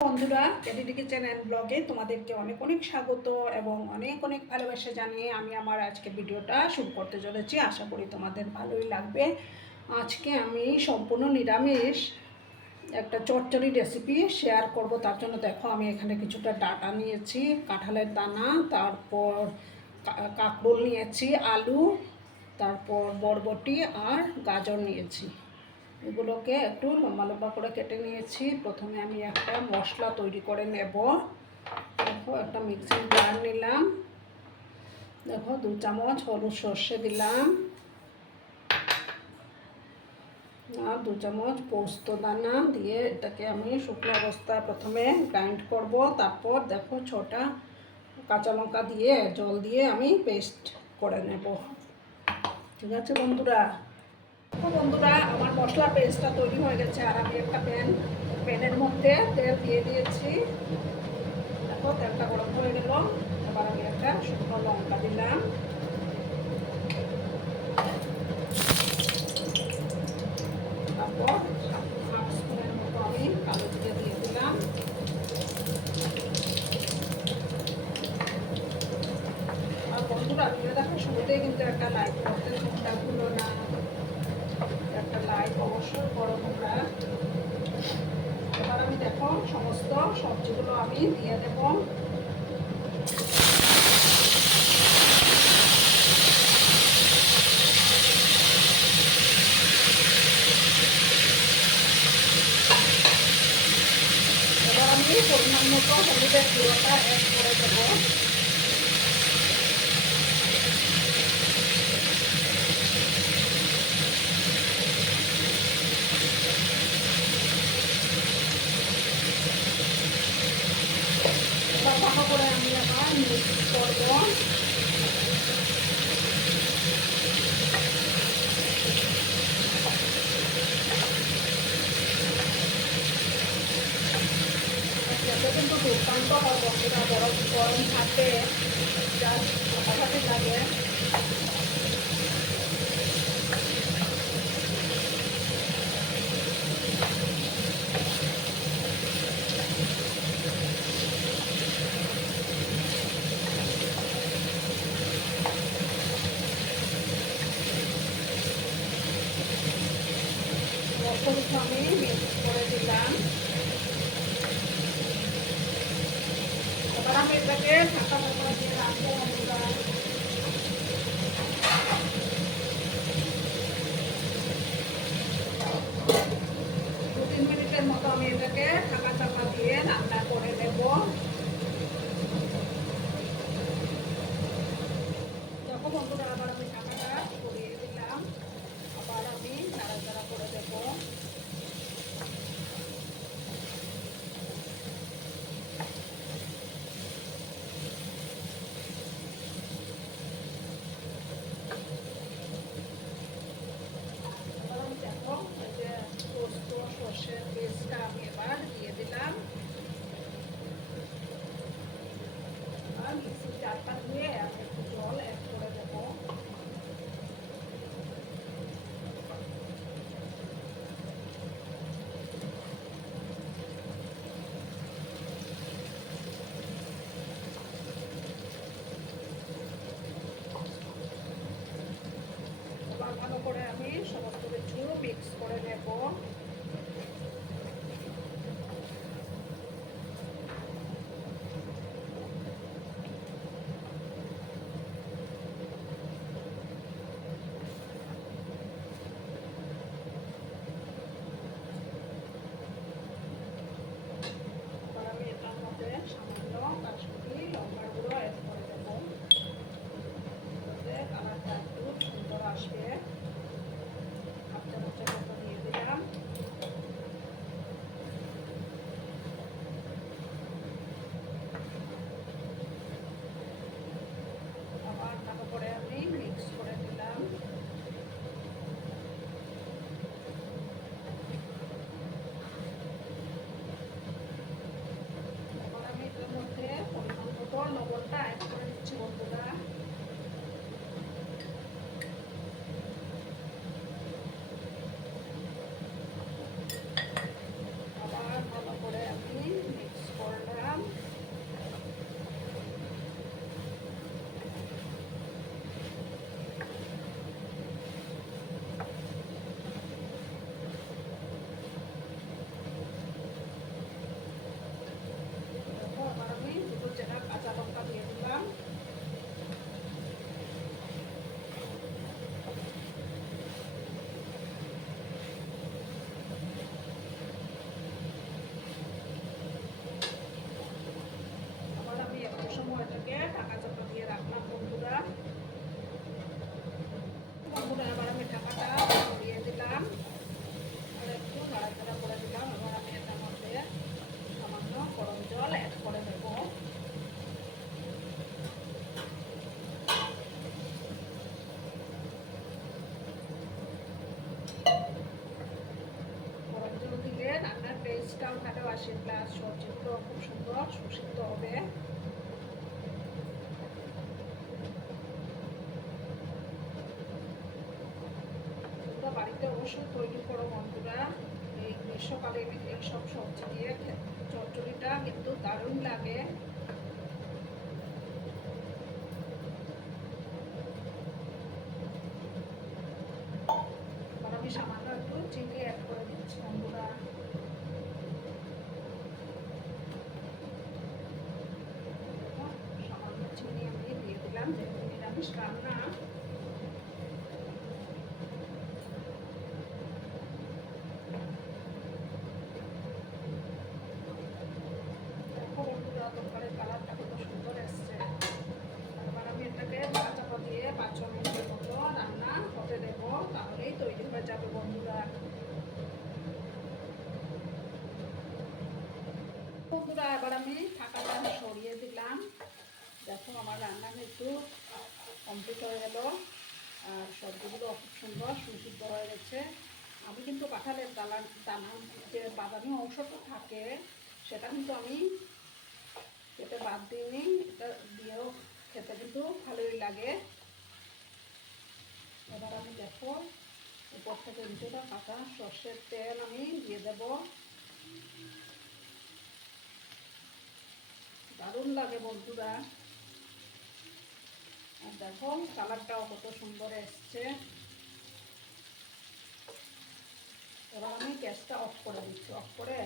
বন্ধুরা, ক্যাটিডি kitchen and ব্লগে তোমাদেরকে অনেক অনেক স্বাগত এবং অনেক অনেক ভালোবাসা জানিয়ে আমি আমার আজকে ভিডিওটা শুরু করতে চলেছি। আশা করি তোমাদের ভালোই লাগবে। আজকে আমি সম্পূর্ণ নিরামিষ একটা চচ্চড়ি রেসিপি শেয়ার করব। তার জন্য দেখো, আমি এখানে কিছুটা ডাটা নিয়েছি, কাঁঠালের দানা, তারপর কাঁকরোল নিয়েছি, আলু, তারপর বরবটি আর গাজর নিয়েছি। এগুলোকে একটু লম্বা লম্বা করে কেটে নিয়েছি। প্রথমে আমি একটা মশলা তৈরি করে নেব। দেখো, একটা মিক্সিং জার নিলাম। দেখো, 2 চামচ হলুদ সর্ষে দিলাম আর 2 চামচ পোস্ত দানা দিয়ে এটাকে আমি শুকনো অবস্থায় প্রথমে গ্রাইন্ড করব। তারপর দেখো, 6টা কাঁচা লঙ্কা দিয়ে জল দিয়ে আমি পেস্ট করে নেব। ঠিক আছে বন্ধুরা? বন্ধুরা, আমার মশলা পেস্টটা তৈরি হয়ে গেছে আর আমি একটা প্যানের মধ্যে তেল দিয়ে দিয়েছি। দেখো, তেলটা গরম হয়ে গেল। এবার আমি একটা শুকনো লঙ্কা দিলাম, তারপর 1/2 স্পুনের মতো আমি কালো জিরে দিয়ে দিলাম। আর বন্ধুরা, ভিডিও দেখার শুরুতেই কিন্তু একটা লাইক করতে ভুলো না। একটা লাইক অবশ্যই করো তোমরা। এবার আমি দেখো সমস্ত সবজিগুলো আমি দিয়ে দেবো। এবার আমি পরিমাণ মতো হলুদের গুঁড়োটা অ্যাড করে দেবো। এবার ভালো করে আমি আবার মিক্স করবো। খেতে কিন্তু দুর্দান্ত হয় বন্ধুরা, গরম গরম থাকে, যা ফাটাফাটি লাগে। মশলাটা আমি মিক্স করে দিলাম। এবার আমি এটাকে ঢাকা ঢাকা দিয়ে রাখবো বন্ধুরা। 2-3 মিনিটের মতো আমি এটাকে ঢাকা চাপা দিয়ে রান্না করে নেব। দেখো বন্ধুরা, আবার আমি ঢাকাটা সরিয়ে দিলাম। আবার আমি নাড়াচাড়া করে দেবো। দেখো, এই যে পোস্ত সর্ষের পেস্টটা আমি এবার দিয়ে দিলাম আর মিক্সির জারটা ধুয়ে আমি একটু জল অ্যাড করে দেবো। এবার ভালো করে আমি সমস্ত কিছু মিক্স করে নেব। আমি এটার মধ্যে সামান্য কাশ্মীরি লঙ্কার গুঁড়ো অ্যাড করে দেবো, কালারটা একটু সুন্দর আসবে। 1/2 চামচের মতো দিয়ে দিলাম। সবজিগুলো খুব সুন্দর সুসিদ্ধ হবে। তোমরা বাড়িতে অবশ্যই তৈরি করো বন্ধুরা। এই গ্রীষ্মকালে এইসব সবজি দিয়ে চচ্চড়িটা কিন্তু দারুণ লাগে। এবার আমি সামান্য একটু চিনি অ্যাড করে দিচ্ছি বন্ধুরা। সামান্য চিনি আমি দিয়ে দিলাম, যেহেতু নিরামিষ রান্না। দেখো বন্ধুরা, তরকারির কালারটা কত সুন্দর এসছে। এবার আমি এটাকে ঢাকা চাপা দিয়ে 5 মিনিটের মতো রান্না হতে দেবো, তাহলেই তৈরি হয়ে যাবে বন্ধুরা। বন্ধুরা এবার আমি ঢাকাটা সরিয়ে দিলাম। দেখো আমার রান্না কিন্তু কমপ্লিট হয়ে গেল, আর সবজিগুলো খুব সুন্দর সুসিদ্ধ হয়ে গেছে। আমি কিন্তু কাঁঠালের দানা যে বাদামি অংশটা থাকে সেটা কিন্তু আমি কেটে বাদ দিইনি, এটা দিয়েও খেতে কিন্তু ভালোই লাগে। এবার আমি দেখো উপর থেকে কিছুটা কাঁচা সর্ষের তেল আমি দিয়ে দেব। দারুণ লাগে বন্ধুরা। আর দেখো কালারটাও কত সুন্দর এসছে। এবার আমি গ্যাসটা অফ করে দিচ্ছি। অফ করে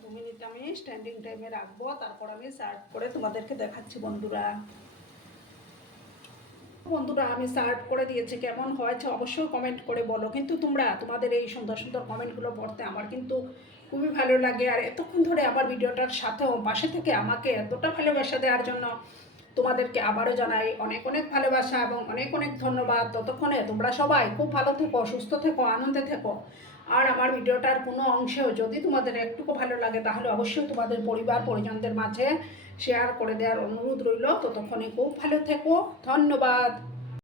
2 মিনিট আমি স্ট্যান্ডিং টাইমে রাখবো, তারপর আমি সার্ভ করে তোমাদেরকে দেখাচ্ছি বন্ধুরা। বন্ধুরা আমি সার্ভ করে দিয়েছি, কেমন হয়েছে অবশ্যই কমেন্ট করে বলো। কিন্তু তোমরা তোমাদের এই সুন্দর সুন্দর কমেন্টগুলো পড়তে আমার কিন্তু খুবই ভালো লাগে। আর এতক্ষণ ধরে আমার ভিডিওটার সাথেও পাশে থেকে আমাকে এতটা ভালোবাসা দেওয়ার জন্য তোমাদেরকে আবারও জানাই অনেক অনেক ভালোবাসা এবং অনেক অনেক ধন্যবাদ। ততক্ষণে তোমরা সবাই খুব ভালো থেকো, সুস্থ থেকো, আনন্দে থেকো। আর আমার ভিডিওটার কোনো অংশেও যদি তোমাদের একটুকু ভালো লাগে তাহলে অবশ্যই তোমাদের পরিবার পরিজনদের মাঝে শেয়ার করে দেওয়ার অনুরোধ রইল। ততক্ষণে খুব ভালো থেকো, ধন্যবাদ।